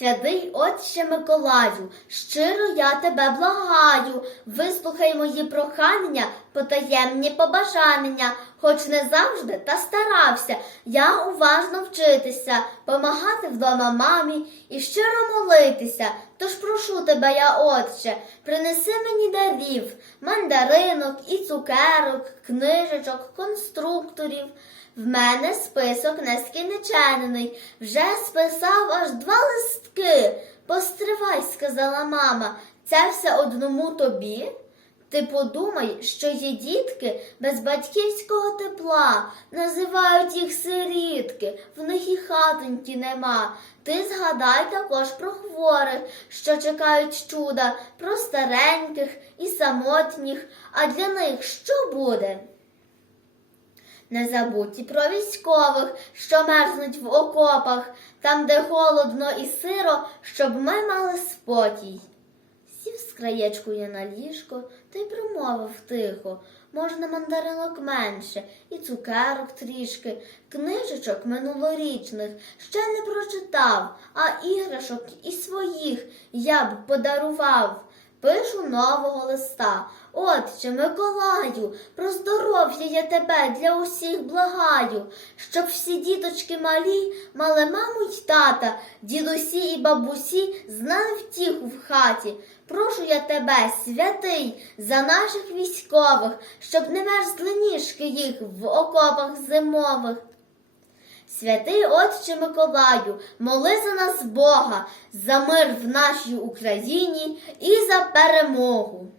Святий Отче Миколаю, щиро я тебе благаю, вислухай мої прохання, потаємні побажання, хоч не завжди та старався я уважно вчитися, помагати вдома мамі і щиро молитися. Тож прошу тебе, я, Отче, принеси мені дарів, мандаринок і цукерок, книжечок, конструкторів. В мене список нескінченний, вже списав аж два листки. Постривай, сказала мама, це все одному тобі? Ти подумай, що є дітки без батьківського тепла, називають їх сирітки, в них і хатоньки нема. Ти згадай також про хворих, що чекають чуда, про стареньких і самотніх, а для них що буде? Не забудь і про військових, що мерзнуть в окопах, там, де холодно і сиро, щоб ми мали спокій. Краєчкою на ліжко та й промовив тихо. Можна мандаринок менше, і цукерок трішки, книжечок минулорічних ще не прочитав, а іграшок і своїх я б подарував. Пишу нового листа. Отче Миколаю, про здоров'я я тебе для усіх благаю, щоб всі діточки малі мали маму й тата, дідусі і бабусі знали втіху в хаті. Прошу я тебе, святий, за наших військових, щоб не мерзли ніжки їх в окопах зимових. Святий Отче Миколаю, моли за нас Бога, за мир в нашій Україні і за перемогу.